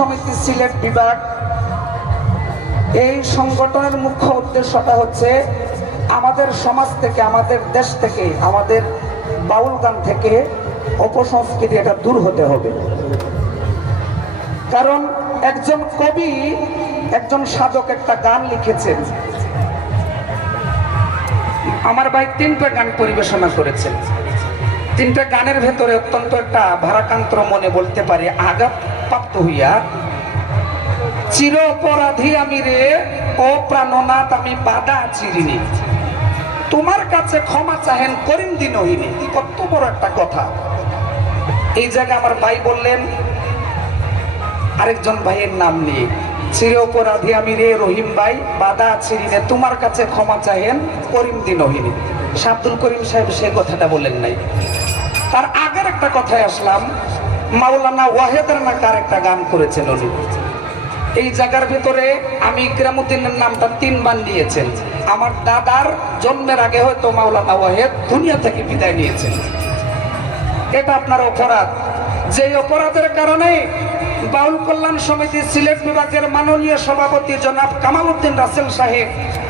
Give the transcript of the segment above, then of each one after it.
সমিতি সিলেট বিভাগ এই সংগঠনের মুখ্য উদ্দেশ্যটা হচ্ছে আমাদের সমাজ থেকে, আমাদের দেশ থেকে, আমাদের বাউল গান থেকে অপসংস্কৃতি এটা দূর হতে হবে। কারণ একজন কবি, একজন সাধক একটা গান লিখেছেন, আমার ভাই 3টা গান পরিবেশনা করেছেন। 3টা গানের ভেতরে অত্যন্ত একটা ভারাক্রান্ত মনে বলতে পারি, আঘাত প্রাপ্ত হইয়া, চির অপরাধী আমি রে, ও প্রাণনাথ আমি বাধা চিরিনি, তোমার কাছে ক্ষমা চাহেন করিম দিনহীনে। কত বড় একটা কথা। এই জায়গায় আমার ভাই বললেন আরেকজন ভাইয়ের নাম নিয়ে, চির অপরাধী আমি রে রহিম ভাই, বাধা চিরিনে, তোমার কাছে ক্ষমা চাহেন করিম দিনহীনে। আব্দুল করিম সাহেব সেই কথাটা বলেন নাই। তার আগের একটা কথায় আসলাম, মাওলানা ওয়াহেদের না কার একটা গান করেছেন উনি। এই জায়গার ভিতরে আমি ইকরামউদ্দিনের নামটা 3 বার নিয়েছেন। আমার দাদার জন্মের আগে হয়তো মাওলানা ওয়াহেদ দুনিয়া থেকে বিদায় নিয়েছেন। এটা আপনার অপরাধ। যে অপরাধের কারণে বাউল কল্যাণ সমিতি সিলেট বিভাগের মাননীয় সভাপতি জনাব কামাল উদ্দিন রাসেল সাহেব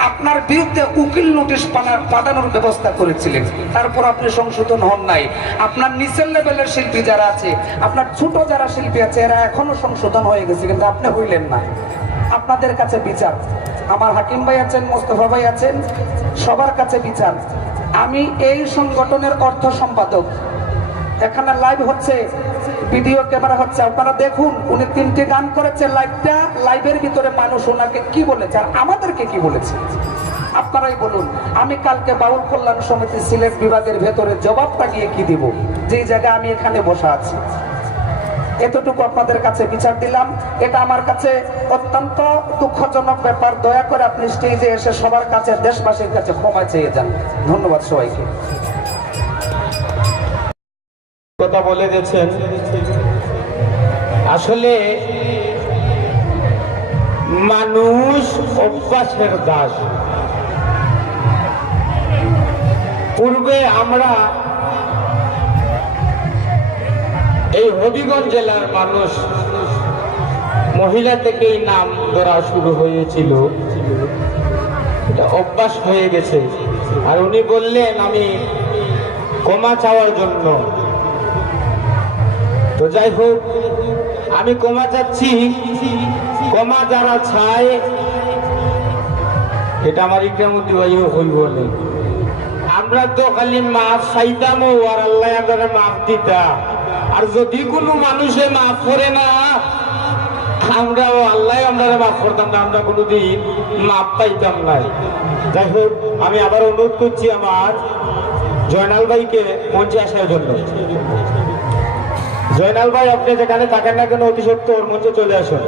আপনার বিরুদ্ধে উকিল নোটিশ পাঠানোর ব্যবস্থা করেছিলেন, তারপর আপনি সংশোধন হন নাই। আপনার নিচের লেভেলের শিল্পী যারা আছে, আপনার ছোট যারা শিল্পী আছে, এরা এখনো সংশোধন হয়ে গেছে, কিন্তু আপনি হইলেন না। আপনাদের কাছে বিচার। আমার হাকিম ভাই আছেন, মোস্তফা ভাই আছেন, সবার কাছে বিচার। আমি এই সংগঠনের অর্থ সম্পাদক। এখানে লাইভ হচ্ছে, ভিডিও ক্যামেরা হচ্ছে, আপনারা দেখুন। উনি 3টি গান করেছে। লাইভের ভিতরে মানুষ ওনাকে কি বলেছে আর আমাদেরকে কি বলেছে আপনারাই বলুন। আমি কালকে বাউল কল্যাণ সমিতি সিলেট বিভাগের ভেতরে জবাবটা গিয়ে কি দিব, যেই জায়গায় আমি এখানে বসা আছি। এতটুকু আপনাদের কাছে বিচার দিলাম। এটা আমার কাছে অত্যন্ত দুঃখজনক ব্যাপার। দয়া করে আপনি স্টেজে এসে সবার কাছে, দেশবাসীর কাছে ক্ষমা চেয়ে যান। ধন্যবাদ সবাইকে। কথা বলে গেছেন, আসলে মানুষ অভ্যাসের দাস। পূর্বে আমরা এই হবিগঞ্জ জেলার মানুষ, মহিলা থেকেই নাম ধরা শুরু হয়েছিল, এটা অভ্যাস হয়ে গেছে। আর উনি বললেন আমি ক্ষমা চাওয়ার জন্য। তো যাই হোক, আমি ক্ষমা চাচ্ছি। ক্ষমা যারা চায়, এটা আমার ইকরামউদ্দিন ভাইও হইব না। আমরা তো খালি মাফ চাইতাম আর আল্লাহ আমরা মাফ দিতা। আর যদি কোনো মানুষে মাফ করে না, আমরাও আল্লাহ আমরা মাফ করতাম না, আমরা কোনোদিন মাফ পাইতাম না। যাই হোক, আমি আবার অনুরোধ করছি আমার জয়নাল ভাইকে মঞ্চে আসার জন্য। জয়নাল ভাই, আপনি যেখানে থাকেন না কেন, অতি সত্বর মঞ্চে চলে আসুন।